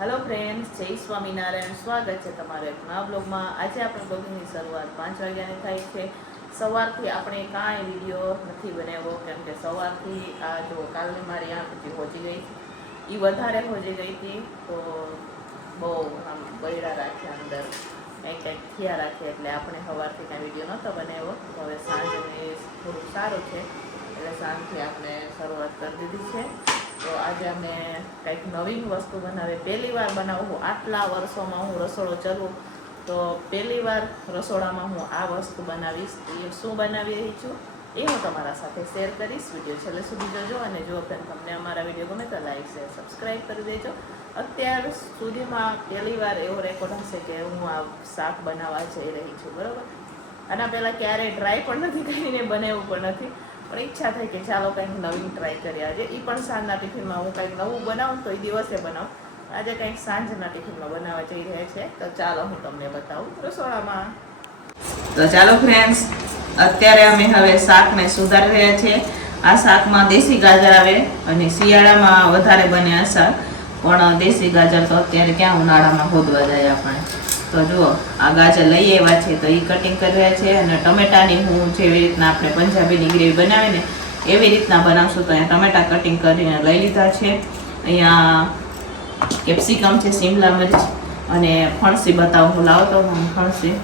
Hello friends, जय स्वामीनारायण। स्वागत है तमारे एक नवा ब्लॉग में। आज આપણે બ્લોગની શરૂઆત 5 વાગ્યાની થાય છે। સવારથી આપણે કાંઈ વિડીયો નથી બનાવ્યો કેમ કે સવારથી આ જો કાલની મારી આંખ જે હોજી ગઈ એ વધારે હોજી ગઈ હતી, તો બહુ આમ બૈડા રાખ્યા અંદર કંઈક થયા રાખે એટલે આપણે સવારથી કાંઈ વિડીયો નહોતો બનાવ્યો। તો હવે સાંજે થોડુંક સારું છે એટલે સાંજથી આપણે શરૂઆત કરી દીધી છે। તો આજે અમે કંઈક નવીન વસ્તુ બનાવે, પહેલી વાર બનાવું। આટલા વર્ષોમાં હું રસોડો ચલાવું તો પહેલી વાર રસોડામાં હું આ વસ્તુ બનાવીશ। એ શું બનાવી રહી છું એ હું તમારા સાથે શેર કરીશ। વિડીયો છેલ્લે સુધી જોજો અને જો તમને અમારા વિડીયો ગમે તો લાઈક શેર સબસ્ક્રાઈબ કરી દેજો। અત્યાર સુધીમાં પહેલી વાર એવો રેકોર્ડ હશે કે હું આ શાક બનાવવા જઈ રહી છું, બરાબર। આના પહેલાં ક્યારેય ટ્રાય પણ નથી કરીને બનાવ્યું પણ નથી, પણ ઈચ્છા થઈ કે ચાલો કંઈક નવીન ટ્રાય કરીએ। આજે એ પણ સાંજના ટિફિનમાં હું કંઈક નવું બનાવું તો એ દિવસે બનાવું। આજે કંઈક સાંજના ટિફિનમાં બનાવવા જઈ રહ્યા છે, તો ચાલો હું તમને બતાવું રસોડામાં। તો ચાલો ફ્રેન્ડ્સ, અત્યારે અમે હવે શાકને સુધારી રહ્યા છીએ। આ શાકમાં દેશી ગાજર આવે અને શિયાળામાં વધારે બને આ શાક, પણ દેશી ગાજર તો અત્યારે ક્યાં ઉનાળામાં હોદવા જાય આપણે। તો જુઓ આ ગાજર લઈ આવ્યા છે તો એ કટિંગ કર્યા છે, અને ટમેટાની હું જેવી રીતના આપણે પંજાબીની ગ્રેવી બનાવીએ ને એવી રીતના બનાવશું। તો અહીંયા ટમેટા કટિંગ કરીને લઈ લીધા છે। અહીંયા કેપ્સિકમ છે, શિમલા મિર્ચ અને ફણસી બતાવું હું લાવતો ફણસી।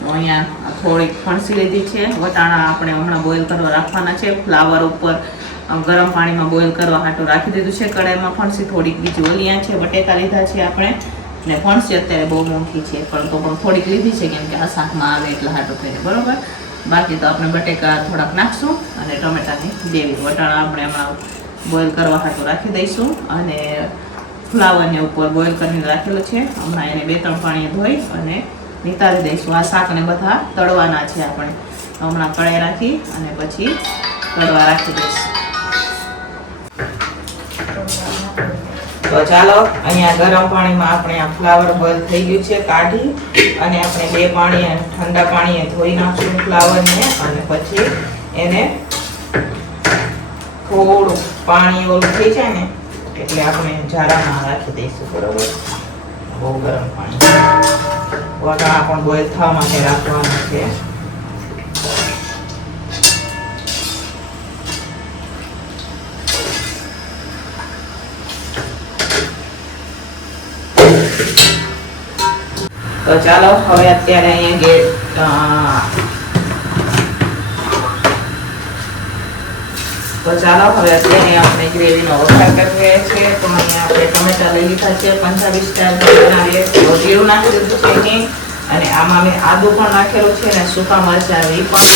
તો અહીંયા થોડીક ફણસી લીધી છે। વટાણા આપણે હમણાં બોઇલ કરવા રાખવાના છે, ફ્લાવર ઉપર ગરમ પાણીમાં બોઇલ કરવા હાટું રાખી દીધું છે કડાઈમાં। ફણસી થોડીક બીજી ઓલિયા છે, બટેકા લીધા છે આપણે, ને ફણસી અત્યારે બહુ મોંઘી છે પણ તો પણ થોડીક લીધી છે કેમ કે આ શાકમાં આવે એટલે હાટું થઈને, બરોબર। બાકી તો આપણે બટેકા થોડાક નાખશું અને ટમેટાની ગ્રેવી, વટાણા આપણે હમણાં બોઇલ કરવા હાટું રાખી દઈશું અને ફ્લાવરને ઉપર બોઇલ કરીને રાખેલું છે, હમણાં એને 2-3 પાણીએ ધોઈ અને નિતારી દઈશું। આ શાકને બધા તળવાના છે આપણે, હમણાં કડાઈ રાખી અને પછી તળવા રાખી દઈશું। તો ચાલો અહીંયા ગરમ પાણીમાં આપણે આ ફ્લાવર બોઇલ થઈ ગયું છે, કાઢી અને આપણે 2 પાણીએ ઠંડા પાણીએ ધોઈ નાખશું ફ્લાવરને, અને પછી એને થોડું પાણી ઓલું થઈ જાય ને એટલે આપણે જારામાં રાખી દઈશું, બરોબર। બહુ ગરમ પાણી, વટાણા પણ બોઇલ થવા માટે રાખવાના છે। તો ચાલો હવે અત્યારે અહીંયા આપણે ગ્રેવીનો વઘાર કરી રહ્યા છીએ। તો અહીંયા આપણે ટમેટા લઈ લીધા છે, પંજાબી સ્ટાઇલ બનાવીએ તો જીરું નાખી દીધું છે અહીં, અને આમાં મેં આદુ પણ નાખેલું છે અને સૂકા મરચાં એ પણ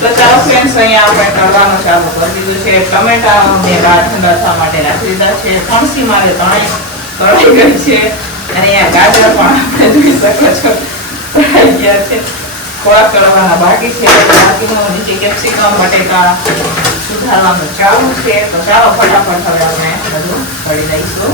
તો ચાલો ફ્રેન્ડ્સ, અહીંયા આપણે તળવાનું ચાલુ કરી દીધું છે। ટમેટા મેં ઠંડા થવા માટે રાખી દીધા છે, ફણસી મારે તળાઈ ગઈ છે, અને અહીંયા ગાજર પણ આપણે જોઈ શકો છો તળાઈ ગયા છે, થોડાક તળવાના બાકી છે। બાકીનું નીચે કેપ્સિકમ બટેકા સુધારવાનું ચાલુ છે। તો ચાલો ફટાફટ હવે આપણે બધું તળી દઈશું।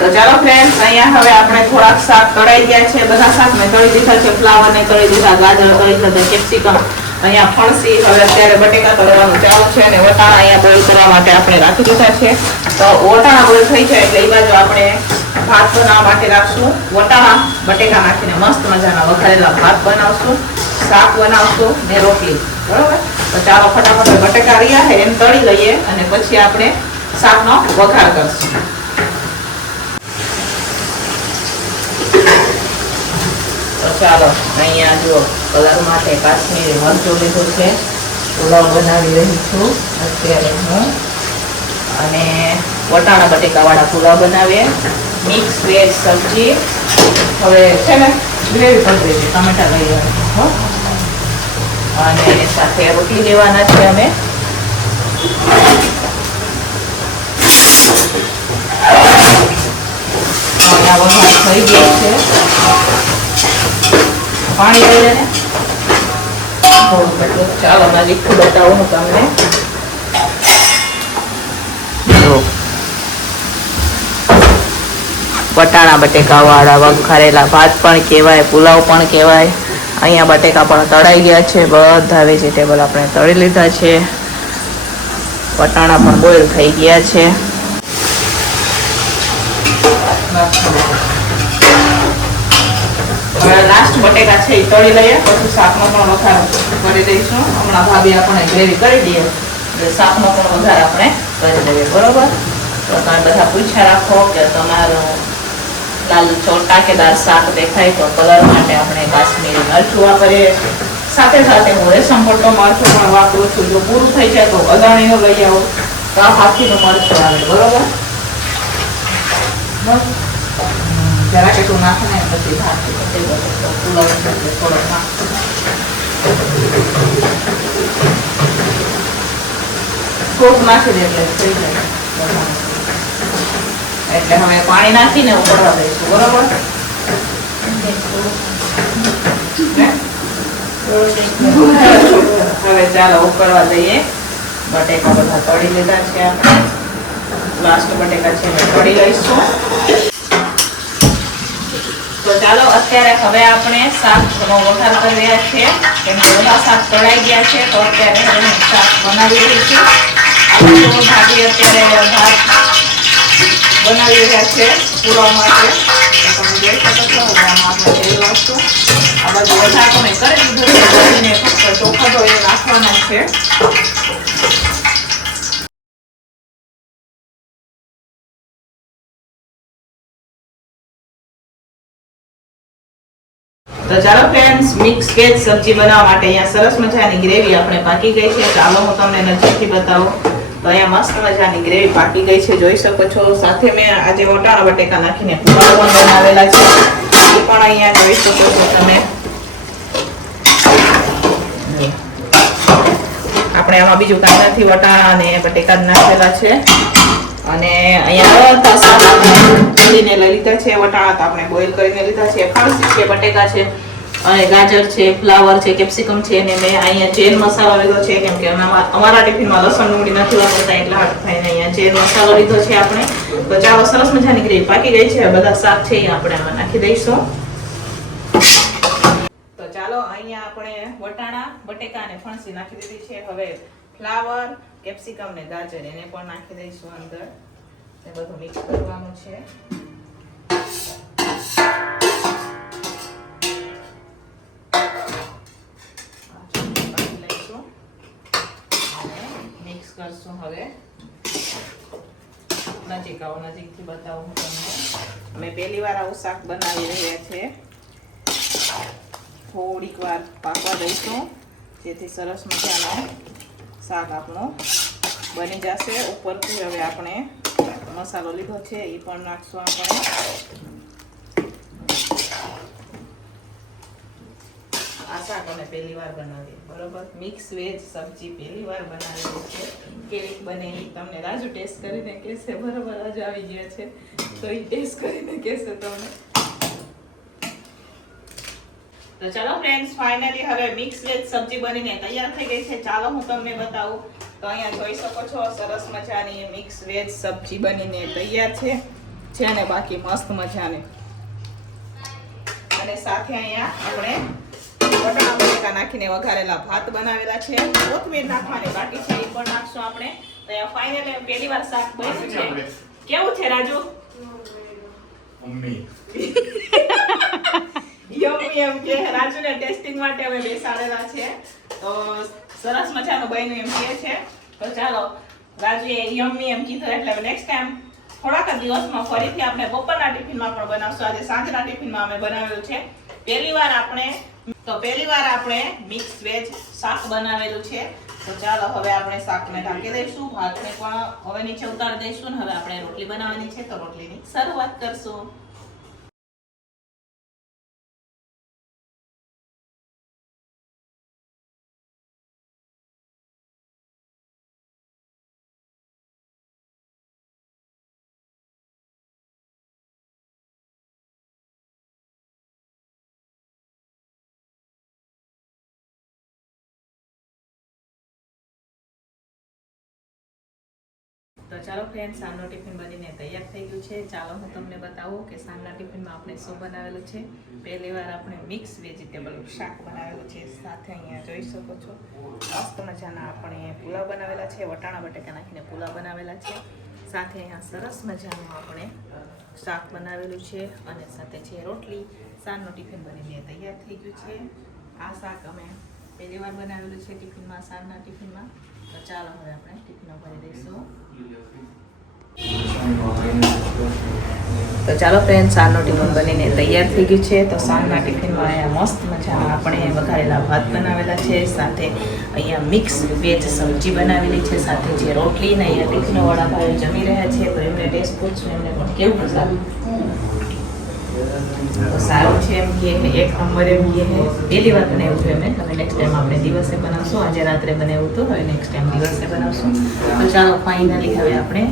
તો ચાલો ફ્રેન્ડ્સ, અહીંયા હવે આપણે થોડાક શાક તળાઈ ગયા છે, બધા શાક મેં તળી દીધા છે, ફ્લાવર ને તળી દીધા, ગાજર તળી દીધા, કેપ્સિકમ, અહીંયા ફણસી, હવે અત્યારે બટેકા તળવાનું ચાલુ છે, અને વટાણા અહીંયા બોઇલ કરવા માટે આપણે રાખી દીધા છે। તો વટાણા બોઇલ થઈ જાય એટલે એ બાજુ આપણે ભાત બનાવવા માટે રાખશું। વટાણા બટેકા નાખીને મસ્ત મજાના વઘારેલા ભાત બનાવશું, શાક બનાવશું ને રોટલી, બરોબર। તો ચાલો ફટાફટ બટેકા રહ્યા છે એમ તળી લઈએ અને પછી આપણે શાકનો વઘાર કરશું। ચાલો અહીંયા જો કલર માટે કાશ્મીરી મરચું લીધું છે. પુલાવ બનાવી રહી છું અત્યારે હું. અને વટાણા બટેકાવાળા પુલાવ બનાવીએ. મિક્સ વેજ સબ્જી. હવે છે ને ગ્રેવી કરી દઈશું, ટમેટા લઈ આવ્યા હો. અને એની સાથે રોટલી લેવાના છે અમે. અહીંયા વઘાર થઈ ગયો છે. પાણી લઈ લે ને ચાલો નજીકથી બતાવું હું તમને. વટાણા બટેકા વાળા વઘારેલા ભાત પણ કહેવાય, પુલાવ પણ કહેવાય. અહીંયા બટેકા પણ તળાઈ ગયા છે. બધા વેજીટેબલ આપણે તળી લીધા છે. વટાણા પણ બોઇલ થઈ ગયા છે. હવે લાસ્ટ બટેકા છે એ તળી લઈએ, પછી શાકનો પણ વઘાર કરી દઈશું. હમણાં ભાભી આપણે ગ્રેવી કરી દઈએ એટલે શાકનો પણ વઘાર આપણે કરી દઈએ. બરોબર? તો તમે બધા પૂછ્યા રાખો કે તમારું લાલ ટાકેદાર શાક દેખાય તો કલર માટે આપણે કાશ્મીરી મરચું વાપરીએ. સાથે સાથે હું રેશમ પટ્ટો મરચું પણ વાપરું છું. જો પૂરું થઈ જાય તો અદાણીઓ લઈ આવો તો આ હાથીનું મરચું આવે. બરોબર? જરા કેટલું નાખે ને પછી ભાત પુલાવ થોડોક નાખ. થોડુંક નાખી દે એટલે થઈ જાય. એટલે હવે પાણી નાખીને ઉકળવા દઈશું. બરોબર? હવે ચાલો ઉકળવા દઈએ. બટેકા બધા તળી લીધા છે આપણે. લાસ્ટ બટેકા છે તળી લઈશું. તો ચાલો અત્યારે હવે આપણે શાકનો વઘાર કરી રહ્યા છીએ. કેમ કે બધા શાક તળાઈ ગયા છે તો અત્યારે હવે શાક બનાવી રહી છું. આપણે ભાભી અત્યારે ભાત બનાવી રહ્યા છે પુલાવ માટે. તમે જોઈ શકો છો આપણે તેલ નાખશું. આ બધું વઘાર તો મેં કરી દીધું છે. ફક્ત ચોખા તો એ નાખવાના છે. તો ચાલો ફ્રેન્ડ્સ, મિક્સ વેજ સબ્જી બનાવવા માટે અહીંયા સરસ મજાની ગ્રેવી આપણે પાકી ગઈ છે. ચાલો હું તમને નજીકથી બતાવું. તો અહીંયા મસ્ત મજાની ગ્રેવી પાકી ગઈ છે, જોઈ શકો છો. સાથે મેં આજે વટાણા બટેકા નાખીને પુલાવ પણ બનાવેલા છે, એ પણ અહીંયા જોઈ શકો છો તમે. આપણે આમાં બીજું કાંઈ નથી, વટાણા અને બટેકા નાખેલા છે. અને અહીંયા અડધા શાક લઈ લીધા છે. વટાણા તો આપણે બોઇલ કરીને લીધા છે. ફણસી છે, બટેકા છે, અને ગાજર છે, ફ્લાવર છે, કેપ્સિકમ છે. અને મેં અહીંયા ચેન મસાલો લીધો છે, કેમ કે અમારા ટિફિનમાં લસણ ડુંગળી નથી વાપરતા, એટલે હાથ થઈને અહીંયા ચેન મસાલો લીધો છે આપણે. તો ચાલો, સરસ મજાની ગ્રેવી પાકી ગઈ છે. બધા શાક છે એ આપણે આમાં નાખી દઈશું. તો ચાલો, અહીંયા આપણે વટાણા, બટેકા અને ફણસી નાખી દીધી છે. હવે ફ્લાવર, કેપ્સિકમ ને ગાજર એને પણ નાખી દઈશું અંદર. એ બધું મિક્સ કરવાનું છે. મિક્સ કરશું. હવે નજીક આવો, નજીકથી બતાવું હું તમને. અમે પહેલી વાર આવું શાક બનાવી રહ્યા છીએ. થોડીક વાર પાકવા દઈશું, જેથી સરસ મજાનો શાક આપણું બની જશે. ઉપરથી હવે આપણે મસાલો લીધો છે એ પણ નાખશું આપણે. આ શાક અમે પહેલી વાર બનાવીએ. બરોબર? મિક્સ વેજ સબ્જી પહેલી વાર બનાવેલી છે. કેવી બને એ તમને રાજુ ટેસ્ટ કરીને કહેશે. બરોબર? રાજુ આવી ગયા છે તો એ ટેસ્ટ કરીને કહેશે તમને. તો ચાલો ફ્રેન્ડ્સ, ફાઇનલી હવે મિક્સ વેજ સબ્જી બનીને તૈયાર થઈ ગઈ છે. ચાલો હું તમને બતાવું. તો અહીંયા જોઈ શકો છો, સરસ મજાની મિક્સ વેજ સબ્જી બનીને તૈયાર છે ને બાકી મસ્ત મજાની. અને સાથે અહીંયા આપણે વટાણા બટેકા નાખીને વઘારેલા ભાત બનાવેલા છે. કોથમીર નાખવાની બાકી છે, એ પણ નાખશું આપણે. તો અહીંયા ફાઇનલી પહેલી વાર શાક બન્યું છે. કેવું છે રાજુ? યમ્મી એમ કે રાજુને ટેસ્ટિંગ માટે અમે બેસાડેલા છે. તો સરસ મજાનું બન્યું એમ કહે છે. તો ચાલો, રાજુએ યમ્મી એમ કીધું એટલે નેક્સ્ટ ટાઈમ થોડાક દિવસમાં ફરીથી આપણે બપોરના ટિફિનમાં પણ બનાવશું. આજે સાંજના ટિફિનમાં અમે બનાવેલું છે પહેલી વાર આપણે મિક્સ વેજ શાક બનાવેલું છે. તો ચાલો હવે આપણે શાકને ઢાંકી દઈશું, ભાતને પણ હવે નીચે ઉતારી દઈશું ને હવે આપણે રોટલી બનાવવાની છે તો રોટલીની શરૂઆત કરશું. તો ચાલો ફ્રેન્ડ, સાંજનો ટિફિન બનીને તૈયાર થઈ ગયું છે. ચાલો હું તમને બતાવું કે સાંજના ટિફિનમાં આપણે શું બનાવેલું છે. પહેલી વાર આપણે મિક્સ વેજીટેબલ શાક બનાવેલું છે. સાથે અહીંયા જોઈ શકો છો મસ્ત મજાના આપણે પુલાવ બનાવેલા છે, વટાણા બટેકા નાખીને પુલાવ બનાવેલા છે. સાથે અહીંયા સરસ મજાનું આપણે શાક બનાવેલું છે અને સાથે છે રોટલી. સાંજનો ટિફિન બનીને તૈયાર થઈ ગયું છે. આ શાક અમે પહેલી વાર બનાવેલું છે ટિફિનમાં, સાંજના ટિફિનમાં. તો ચાલો હવે આપણે ટિફિનો ભરી દઈશું. તો ચાલો ફ્રેન્ડ, સાંજનો ટિફિન બનીને તૈયાર થઈ ગયું છે. તો સાંજના ટિફિનમાં અહીંયા મસ્ત મજાના આપણે વઘારેલા ભાત બનાવેલા છે, સાથે અહીંયા મિક્સ વેજ સબ્જી બનાવેલી છે, સાથે જે રોટલી ને અહીંયા ટિફિનોવાળા ભાઈઓ જમી રહ્યા છે. તો એમને ટેસ્ટ પૂછશું એમને પણ કેવું સારું. તો સારું છે એમ કે એક નંબર એમ કે પહેલી વાર બનાવ્યું હતું એમને. હવે નેક્સ્ટ ટાઈમ આપણે દિવસે બનાવશું. આજે રાત્રે બનાવ્યું હતું, હવે નેક્સ્ટ ટાઈમ દિવસે બનાવશું. તો ચાલો ફાઇનલી હવે આપણે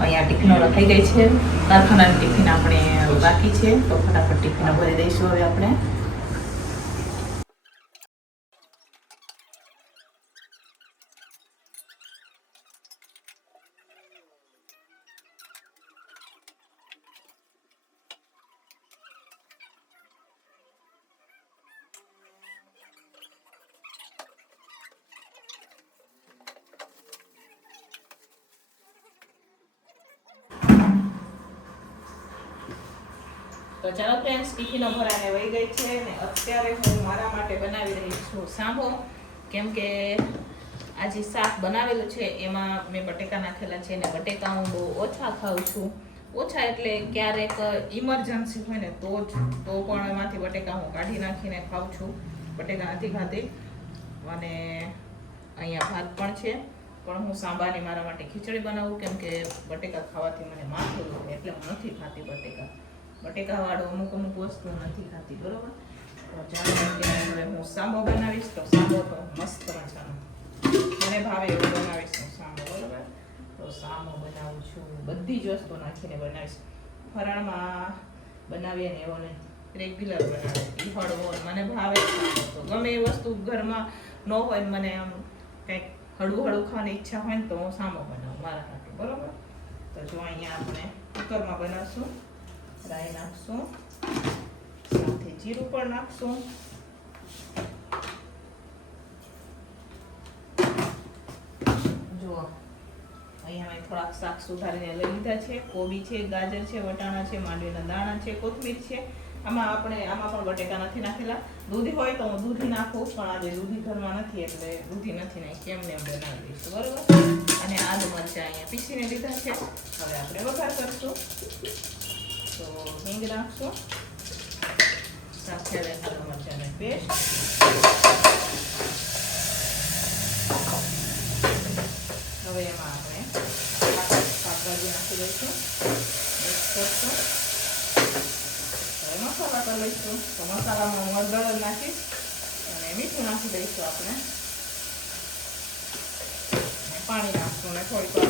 અહીંયા ટિફિનો રખાઈ ગઈ છે. કારખાનાની ટિફિન આપણે બાકી છે તો ફટાફટ ટિફિનો ભરી દઈશું હવે આપણે. તો ચાલો ફ્રેન્ડ્સ, ટિફિનો ભરાઈને વહી ગઈ છે ને અત્યારે હું મારા માટે બનાવી રહી છું સાંભો. કેમ કે આજે શાક બનાવેલું છે એમાં મેં બટેકા નાખેલા છે ને બટેકા હું બહુ ઓછા ખાઉં છું. ઓછા એટલે ક્યારેક ઇમરજન્સી હોય ને તો પણ એમાંથી બટેકા હું કાઢી નાખીને ખાઉં છું. બટેકા નથી ખાતી. અને અહીંયા ભાત પણ છે, પણ હું સાંભાની મારા માટે ખીચડી બનાવું કેમ કે બટેકા ખાવાથી મને માથું દુખે એટલે હું નથી ખાતી બટેકાવાળું અમુક વસ્તુ નથી ખાતી, બરોબર. તો ચાલો અત્યારે હવે હું સાંભો બનાવીશ. તો સાંભો તો મસ્ત મજાનો મને ભાવે એવો બનાવીશ હું સાંભો, બરોબર. તો સાંભો બનાવું છું, બધી જ વસ્તુ નાખીને બનાવીશ. ફરાળમાં બનાવીએ ને એવો નહીં, રેગ્યુલર બનાવે એ હળવો મને ભાવે. તો ગમે એ વસ્તુ ઘરમાં ન હોય, મને આમ કંઈક હળવું ખાવાની ઈચ્છા હોય ને તો હું સાંભો બનાવું મારા માટે, બરોબર. તો જો અહીંયા આપણે કુકરમાં બનાવશું. રાઈ નાખશું, સાથે જીરું પણ નાખશું. જુઓ અહીંયા મેં થોડાક શાક સુધારીને લઈ લીધા છે. કોબી છે, ગાજર છે, વટાણા છે, માંડવીના દાણા છે, કોથમીર છે. આમાં પણ બટેકા નથી નાખેલા. દૂધી હોય તો હું દૂધી નાખું, પણ આજે દૂધી ઘરમાં નથી એટલે દૂધી નથી નાખી, એમને એમ બનાવી દઈશું, બરોબર. અને આદુ મરચાં અહીંયા પીસીને લીધા છે. હવે આપણે વઘાર કરશું. તો હિંગ નાખશું, સાથે આદુ મરચાંની પેસ્ટ. હવે એમાં આપણે શાકભાજી નાખી દઈશું, મિક્સ કરશું. હવે મસાલા કરી લઈશું. તો મસાલામાં હળદર નાખીશ અને મીઠું નાખી દઈશું આપણે. પાણી નાખશું ને થોડીક વાર